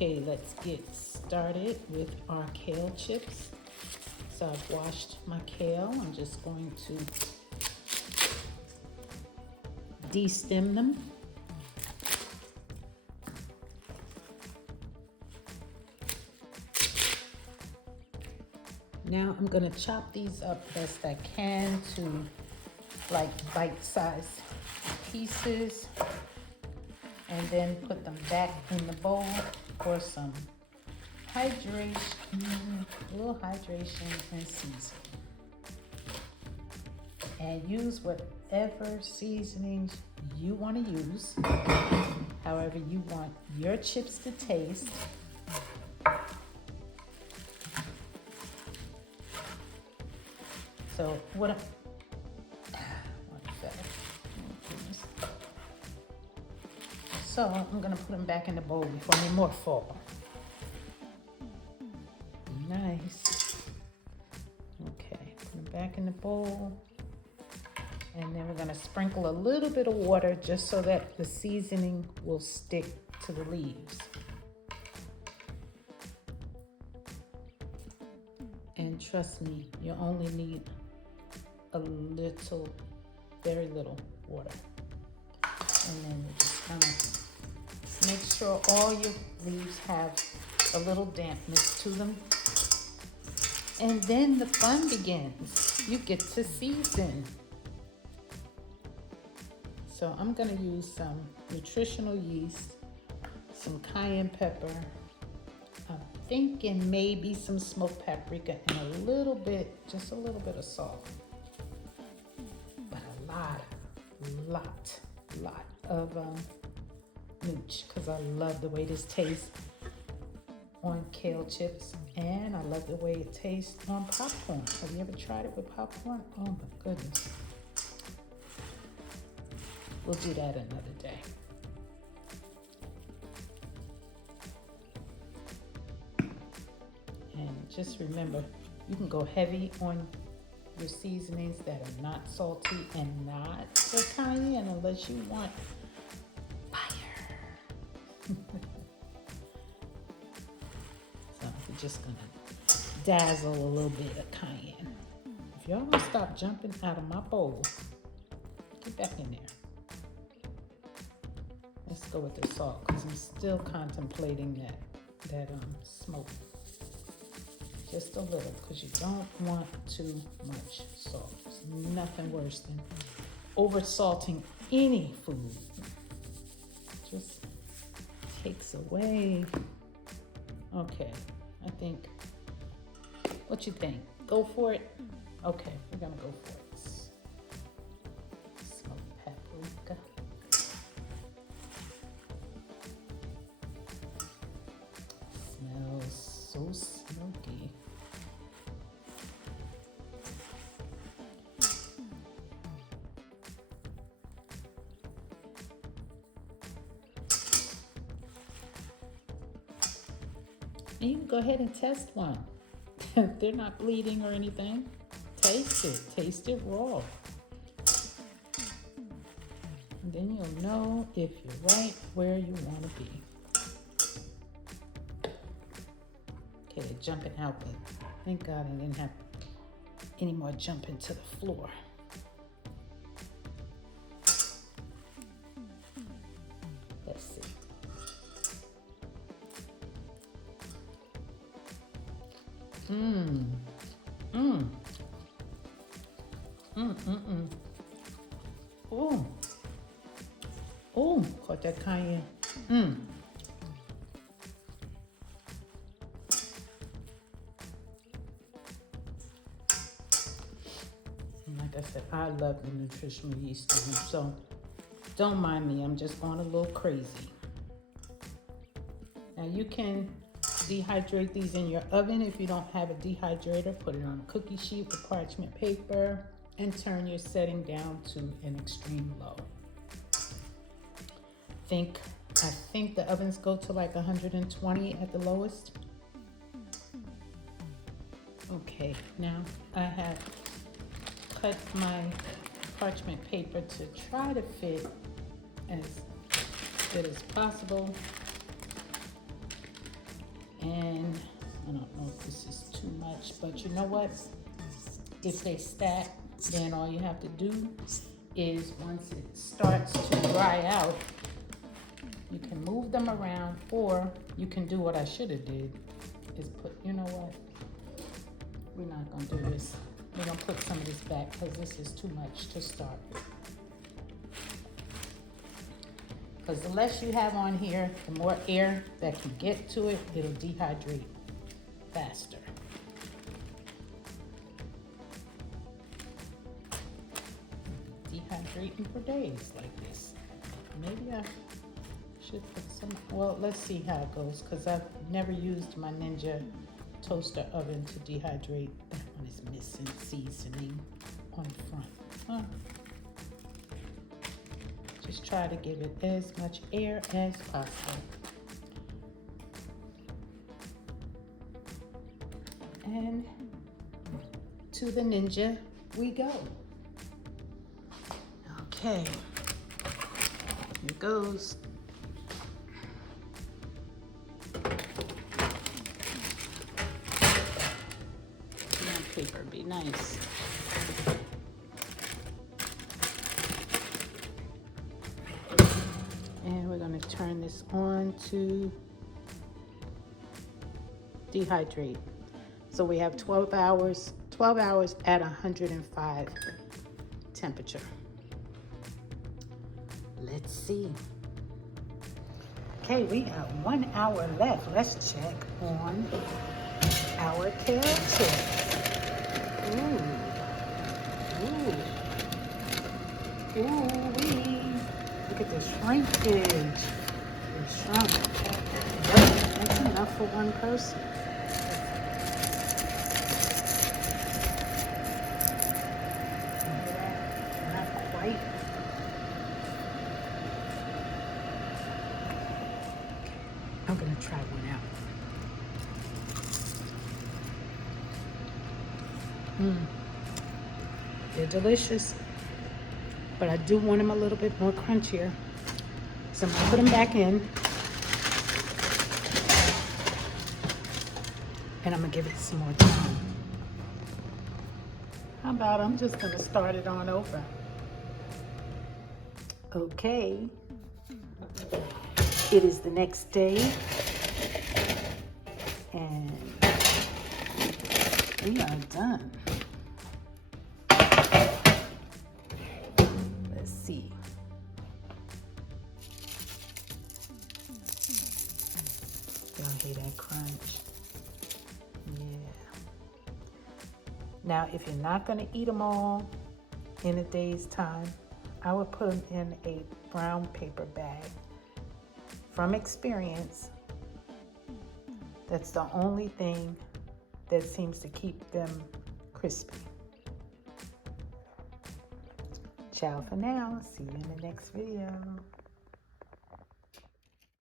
Okay, let's get started with our kale chips. So I've washed my kale. I'm just going to de-stem them. Now I'm gonna chop these up best I can to like bite-sized pieces, and then put them back in the bowl for some hydration, a little hydration and seasoning. And use whatever seasonings you want to use, however you want your chips to taste. So what So I'm gonna put them back in the bowl before any more fall. Nice. Okay, put them back in the bowl. And then we're gonna sprinkle a little bit of water just so that the seasoning will stick to the leaves. And trust me, you only need a little, very little water. And then you just kind of make sure all your leaves have a little dampness to them. And then the fun begins. You get to season. So I'm gonna use some nutritional yeast, some cayenne pepper, I'm thinking maybe some smoked paprika, and a little bit, just a little bit of salt. But a lot of nooch, because I love the way this tastes on kale chips, and I love the way it tastes on popcorn. Have you ever tried it with popcorn? Oh my goodness. We'll do that another day. And just remember, you can go heavy on your seasonings that are not salty and not the cayenne unless you want fire. So we're just gonna dazzle a little bit of cayenne. If y'all don't stop jumping out of my bowl, get back in there. Let's go with the salt because I'm still contemplating that smoke. Just a little, because you don't want too much salt. There's nothing worse than over salting any food. Just takes away. Okay, I think. What you think? Go for it? Okay, we're gonna go for it. Smoked paprika. Smells so smoky. And you can go ahead and test one. They're not bleeding or anything. Taste it raw. And then you'll know if you're right where you want to be. Okay, they're jumping out, but thank God I didn't have any more jumping to the floor. Let's see. Oh, caught that cayenne. And like I said, I love the nutritional yeast in them, so don't mind me. I'm just going a little crazy. Now you can dehydrate these in your oven. If you don't have a dehydrator, put it on a cookie sheet with parchment paper and turn your setting down to an extreme low. I think the ovens go to like 120 at the lowest. Okay, now I have cut my parchment paper to try to fit as good as possible. And I don't know if this is too much, but you know what? If they stack, then all you have to do is once it starts to dry out, you can move them around, or you can do what I should have did, is put, you know what? We're not gonna do this. We're gonna put some of this back because this is too much to start with. Because the less you have on here, the more air that can get to it, it'll dehydrate faster. Dehydrating for days like this. Maybe I should put some, well, let's see how it goes, because I've never used my Ninja toaster oven to dehydrate. That one is missing seasoning on the front. Huh. Just try to give it as much air as possible. And to the Ninja we go. Okay, here goes. Paper be nice. And we're going to turn this on to dehydrate. So we have 12 hours at 105 temperature. Let's see. Okay, we have 1 hour left. Let's check on our kale chips. Ooh. Ooh-wee. Look at the shrinkage. It shrunk. That's enough for one person. Not quite. I'm gonna try one out. They're delicious, but I do want them a little bit more crunchier. So I'm gonna put them back in, and I'm gonna give it some more time. How about I'm just gonna start it on over. Okay, it is the next day, and we are done. Let's see. Y'all hear that crunch? Yeah. Now, if you're not gonna eat them all in a day's time, I would put them in a brown paper bag. From experience, that's the only thing that seems to keep them crispy. Ciao for now. See you in the next video.